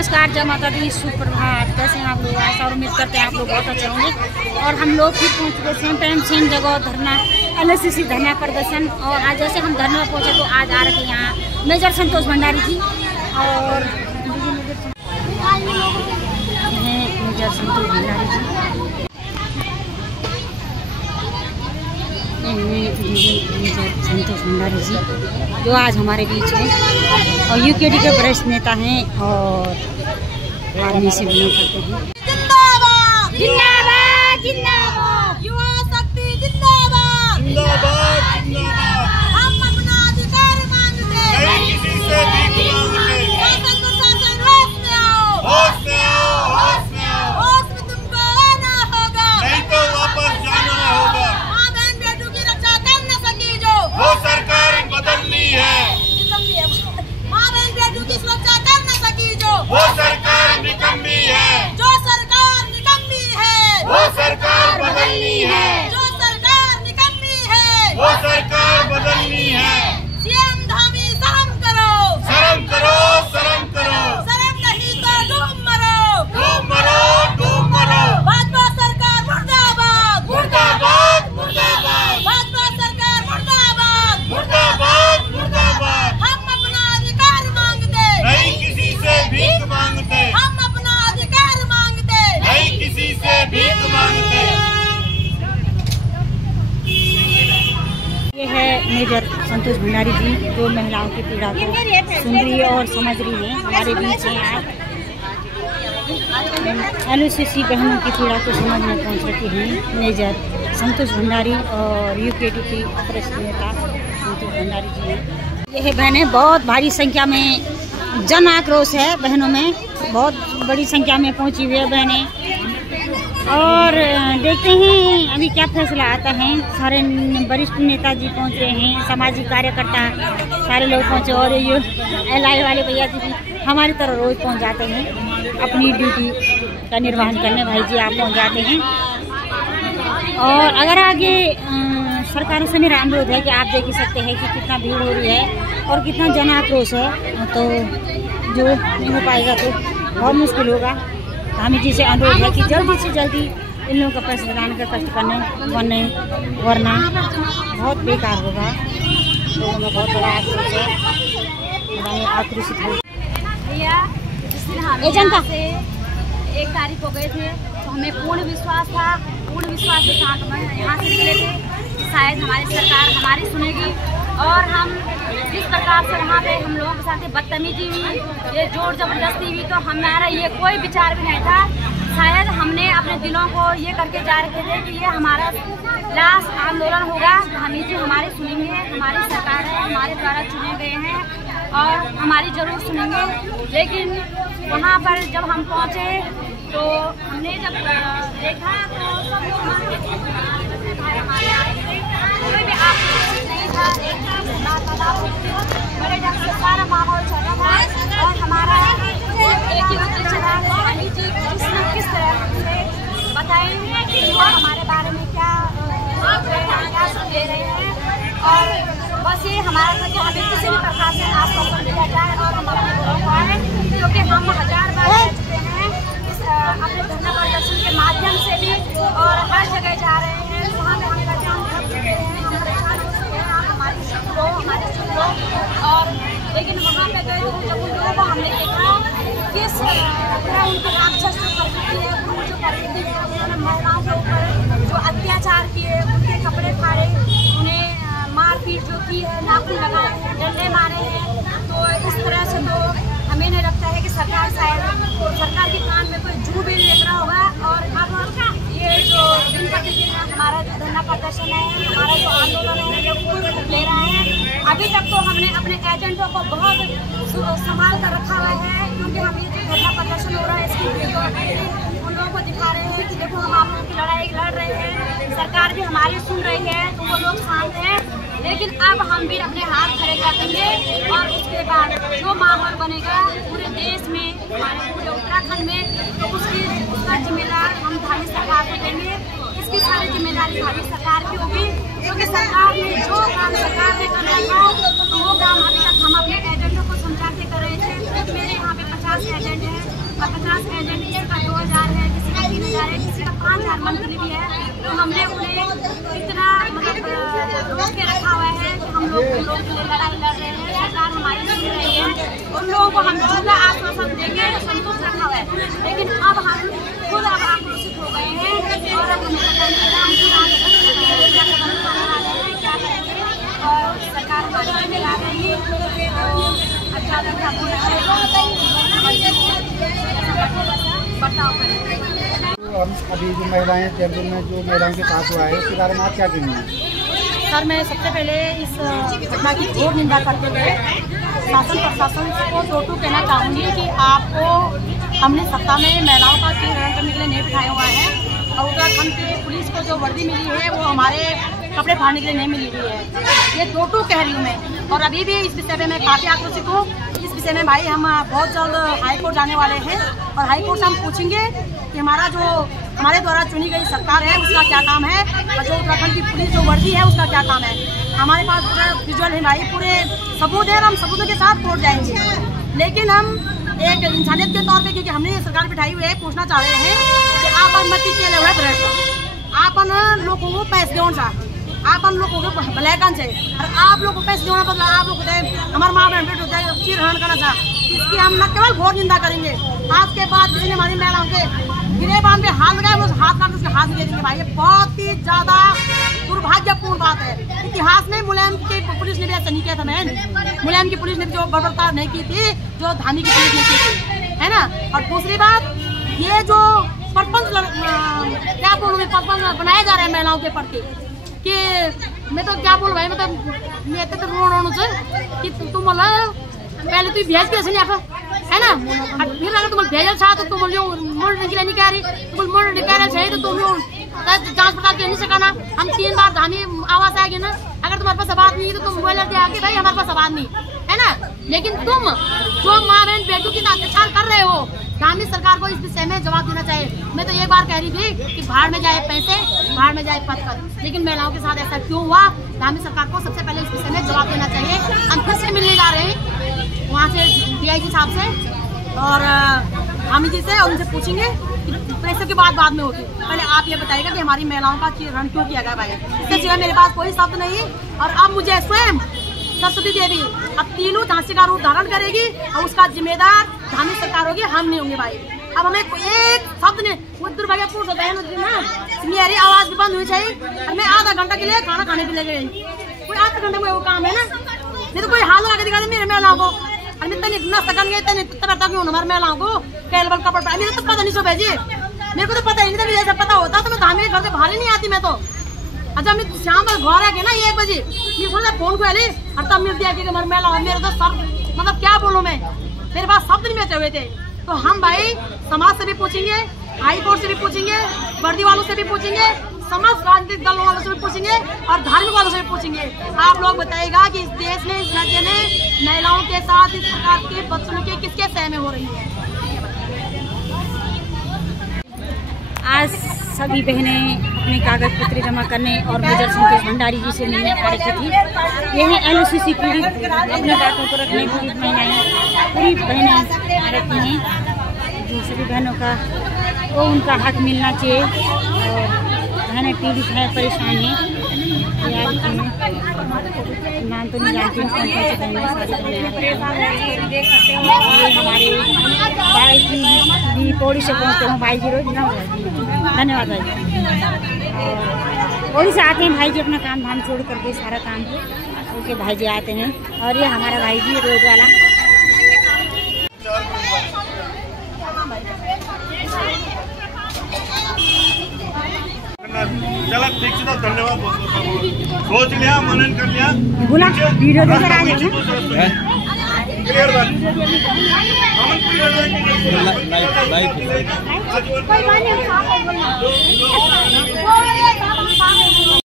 नमस्कार, जय माता दी, सुप्रभात। कैसे हैं आप लोग? आशा और उम्मीद करते हैं आप लोग बहुत अच्छे होंगे। और हम लोग फिर पहुँच चुके सेम टाइम सेम जगह धरना LSCC धरना प्रदर्शन। और आज जैसे हम धरना में पहुँचे तो आज आ रहे थे यहाँ मेजर संतोष भंडारी जी और मेजर संतोष भंडारी जी संतोष भंडारी जी जो आज हमारे बीच हैं और UKD के वरिष्ठ नेता हैं और आर्मी से बिलोंग करते हैं। जिंदाबाद जिंदाबाद जिंदाबाद, युवा शक्ति जिंदाबाद जिंदाबाद जिंदाबाद। हम अपना अधिकार मांगते हैं, नहीं किसी से भीख मांगते। शासन प्रशासन होश में आओ, होश में आओ, होश में आओ। होश में तुमको आना होगा, नहीं तो वापस जाना होगा। माँ बहन बेटों की रक्षा कर न सकी जो वो सरकार बदलनी है। माँ बहन बेटों की सुरक्षा कर न सकी जो वो सरकार निकम्मी है। जो सरकार निकम्मी है, वो सरकार बदलनी है। जो सरकार निकम्मी है, वो सरकार बदलनी है। CM धामी शर्म करो, शर्म करो, शर्म करो। शर्म नहीं तो डूब मरो, डूब मरो, डूब मरो। भाजपा सरकार मुर्दाबाद, मुर्दाबाद, मुर्दाबाद, भाजपा सरकार मुर्दाबाद। मुर्दाबाद, मुर्दाबाद। हम अपना अधिकार मांगते, नहीं किसी से भीख मांगते। हम अपना अधिकार मांगते, नहीं किसी से भीख मांगते। ये है मेजर संतोष भंडारी जी जो महिलाओं की पीड़ा को सुन रही है और समझ रही है। हमारे बीच हैं आज LSCC बहनों की पीड़ा को समझने पहुंच रही हैं मेजर संतोष भंडारी और UKD की वरिष्ठ नेता संतोष भंडारी जी हैं। ये है बहनें, बहुत भारी संख्या में जन आक्रोश है बहनों में, बहुत बड़ी संख्या में पहुंची हुई है बहनें। और देखते हैं अभी क्या फैसला आता है। सारे वरिष्ठ नेताजी पहुंचे हैं, सामाजिक कार्यकर्ता सारे लोग पहुंचे और ये LI वाले भैया जी भी हमारी तरह रोज पहुंच जाते हैं अपनी ड्यूटी का निर्वहन करने। भाई जी आप पहुंच जाते हैं। और अगर आगे सरकारों से मेरा अनुरोध है कि आप देख ही सकते हैं कि कितना भीड़ हो रही है और कितना जन आक्रोश है, तो जो नहीं हो पाएगा तो बहुत मुश्किल होगा। हमें जी से अनुरोध है कि जल्दी से जल्दी इन लोगों का पैसा दिलाने का कष्ट करने वरना बहुत बेकार होगा। लोगों में बहुत बड़ा आक्रोश है, आक्रोशित हो। भैया जिस दिन हम यहाँ से 1 तारीख को गए थे तो हमें पूर्ण विश्वास के साथ हम यहाँ से निकले थे कि शायद हमारी सरकार हमारी सुनेगी। और हम जिस प्रकार से वहाँ पे हम लोगों के साथ बदतमीजी हुई, ये जोर जबरदस्ती हुई, तो हमारा ये कोई विचार भी नहीं था। शायद हमने अपने दिलों को ये करके जा रखे थे कि ये हमारा लास्ट आंदोलन होगा, हमें जी हमारी सुनेंगे, हमारी सरकार है, हमारे द्वारा चुने गए हैं और हमारी जरूर सुनेंगे। लेकिन वहाँ पर जब हम पहुँचे तो हमने जब देखा तो सब लोग हमारे आए थे, कोई भी आक्रोश नहीं था, बड़े ढंग से सारा माहौल चल रहा था। और हमारा एक ही उद्देश्य था कि जी किस तरह से बताएंगे कि वो हमारे बारे में क्या दे रहे हैं। और बस ये हमारा था कि हमें किसी भी प्रकार से आश्वासन दिया जाए और हम अपने घरों को आए, क्योंकि हम 1000 बार रह चुके हैं अपने धरना प्रदर्शन के माध्यम से भी और हर जगह जा रहे हैं। वहाँ पे हम कहते हैं हम थक चुके हैं, हम परेशान हो चुके हैं, आप हमारी सुन लो, हमारी सुन लो। और लेकिन वहाँ पे गए तो जब उन लोगों को हमने देखा किस तरह उनकी राक्षस जो प्रवृत्ति है, वो जो प्रवृत्ति है, उन्होंने महिलाओं के ऊपर जो अत्याचार किए, उनके कपड़े फाड़े, उन्हें मारपीट जो की है, नाखून लगाए हैं, डंडे मारे हैं। तो इस तरह से तो हमें नहीं लगता है कि सरकार के कान में कोई जू भी लेकर होगा। और अब ये जो दिन प्रतिदिन हमारा धरना प्रदर्शन है, हमारा जो आंदोलन है, जो पूर्ण रूप ले रहा है। अभी तक तो हमने अपने एजेंटों को बहुत संभाल कर रखा हुआ है, क्योंकि हम ये जो धरना प्रदर्शन हो रहा है इसकी वीडियो उन लोगों को दिखा रहे हैं कि देखो हम आप लोगों की लड़ाई लड़ रहे हैं, सरकार भी हमारी सुन रही है, तो वो लोग शांत हैं। लेकिन अब हम भी अपने हाथ खड़े कर देंगे और उसके बाद जो माहौल बनेगा पूरे देश में, हमारे पूरे उत्तराखंड में, तो उसका जिम्मेदार हम भावी सरकार को देंगे। इसकी सारी जिम्मेदारी भावी सरकार की होगी, क्योंकि सरकार ने जो काम सरकार ने करना था वो काम अभी तक हम अपने एजेंटों को समझा के कर रहे थे। मेरे यहाँ पे 50 एजेंट हैं 50 एजेंट, किसी का 2000 है, किसी का 3000 है, किसी का 5000 मंथली भी है। तो हमने उन्हें इतना मतलब रोक के रखा हुआ है कि हम लोग उन लोगों के लिए लड़ाई लड़ रहे हैं, सरकार हमारी सुन रही है। उन लोगों को हम झूठा आश्वासन देंगे, संतोष रखा हुआ है, लेकिन अब हम खुद अब आक्रोशित हो गए हैं और अब हमें क्या करेंगे और सरकार हमारी मिला रही है। बताओ हम अभी जो महिलाएं जयपुर में जो महिलाओं के साथ हुआ है उसके बारे में आप क्या कहेंगे? सर, मैं सबसे पहले इस घटना की घोर निंदा करते हुए शासन प्रशासन को टोटू कहना चाहूँगी कि आपको हमने सत्ता में महिलाओं का चीरहरण करने के लिए नहीं बिठाया हुआ है और उत्तराखंड की पुलिस को जो वर्दी मिली है वो हमारे कपड़े फाड़ने के लिए नहीं मिली हुई है। ये टोटू कह रही हूँ मैं, और अभी भी इस विषय में मैं काफ़ी आक्रोशित हूँ। इस विषय में भाई हम बहुत जल्द हाई कोर्ट जाने वाले हैं और हाई कोर्ट से हम पूछेंगे कि हमारे द्वारा चुनी गई सरकार है उसका क्या काम है और जो उत्तराखंड की पुलिस जो वर्दी है उसका क्या काम है। हमारे पास विजुअल है भाई, पूरे सबूत है, हम सबूतों के साथ कोर्ट जाएंगे। लेकिन हम एक इंसानियत के तौर पे, क्योंकि हमने ये सरकार बिठाई हुई है, पूछना चाह रहे हैं कि आप मत के हुए भ्रष्ट आपन लोगों को पैसे दो सा आपन लोगों को भलाइकन से और आप लोग को पैसे देना बदला आप लोग हमारे माँ बहन बेटे होता है चीरहरण करना था, इसकी हम न केवल घोर निंदा करेंगे। आज के बाद किसी ने हमारी महिलाओं के गिरे बांध पे हाथ लगाए उस हाथ काट उसके हाथ दे देंगे भाई। ये बहुत ही ज्यादा दुर्भाग्यपूर्ण बात है। इतिहास में मुलायम की पुलिस ने भी ऐसा नहीं किया था बहन। मुलायम की पुलिस ने जो बर्बरता नहीं की थी जो धामी की पुलिस ने की थी, है ना। और दूसरी बात, ये जो सरपंच क्या बोलूँ सरपंच बनाए जा रहे हैं महिलाओं के प्रति कि मैं तो क्या बोलूँ भाई, मैं तो रोण कि तुम पहले तू भेज के नहीं आप है ना, फिर अगर तुम भेजल चाह तो तुम मोड़ निकले नहीं कह रही, तुम मोड़ निकाल चाहिए तो तुम जांच पड़ताल के नहीं सकाना। हम 3 बार धामी आवाज आएगी ना, अगर तुम्हारे पास आवाज नहीं है तो तुम मोबाइल दे आके भाई हमारे पास आवाज नहीं है ना। लेकिन तुम जो माँ बहन बेटों की अत्याचार कर रहे हो, धामी सरकार को इस विषय में जवाब देना चाहिए। मैं तो एक बार कह रही थी कि भाड़ में जाए पैसे, भाड़ में जाए पद, लेकिन महिलाओं के साथ ऐसा क्यों हुआ? धामी सरकार को सबसे पहले इस विषय में जवाब देना चाहिए। हम फिर से मिलने जा रहे हैं वहाँ से DIG साहब से और धामी जी से, और उनसे पूछेंगे कि पैसे की बात में होगी। पहले आप ये बताइएगा कि हमारी महिलाओं का चीरहरण क्यों किया गया भाई। इसके सिवा मेरे पास कोई शब्द नहीं। और अब मुझे स्वयं सरस्वती देवी अब तीनों झांसी का रूप धारण करेगी और उसका जिम्मेदार धामी सरकार होगी, हम नहीं होंगे भाई। अब हमें एक शब्द ने वो दुर्भाग्यपूर्ण होता है ना, मेरी आवाज भी बंद हुई चाहिए और मैं आधा घंटा के लिए खाना खाने के लिए गई। कोई आधा घंटे में वो काम है ना, नहीं तो कोई हाल लगा के दिखा दे मेरे महिलाओं को। और मैं तनी इतना सकन गए तनी पता क्यों हमारे महिलाओं को कैलबल कपड़ पड़ा, मेरे तो पता नहीं सो भेजी, मेरे को तो पता ही नहीं था। जैसा पता होता तो मैं धामी घर से बाहर ही नहीं आती मैं तो। अच्छा मैं शाम पर घर आ गए ना 1 बजे, मैं थोड़ा फोन को आली और तब मिलती है कि हमारे महिला मेरे तो सर मतलब क्या बोलूँ मैं, मेरे पास शब्द नहीं बचे हुए थे। तो हम भाई समाज से भी पूछेंगे, हाई कोर्ट से भी पूछेंगे, वर्दी वालों से भी पूछेंगे, समस्त राजनीतिक दल वालों से भी पूछेंगे और धार्मिक वालों से भी पूछेंगे। आप लोग बताइएगा कि इस देश में इस राज्य में महिलाओं के साथ इस प्रकार के बदसलूकी किसके सह में हो रही है। आज सभी बहनें अपने कागज पत्र जमा करने और मेजर संतोष भंडारी जी से मिलने आ रही थी। ये है LOCC पीड़ित अपने बातों को रखने पीड़ित महिलाएं पूरी बहनें आ रही हैं। जी सभी बहनों का वो उनका हक मिलना चाहिए और बहनें पीड़ित हैं, परेशान हैं। नाम तो नहीं जानती हूँ कौन सी बहनें, सारी बहनें हमारे भाई जी पौड़ी से पहुँचते हैं। भाई जी रोज ना धन्यवाद भाई जी। पौड़ी से आते हैं भाई जी अपना काम धाम छोड़ करके सारा काम उनके भाई जी आते हैं और ये हमारा भाई जी रोज वाला। चला ठीक से, धन्यवाद सोच लिया, मनन कर लिया, बोला वीडियो देकर आ जाएंगे क्लियर बात। लाइव कोई बात नहीं।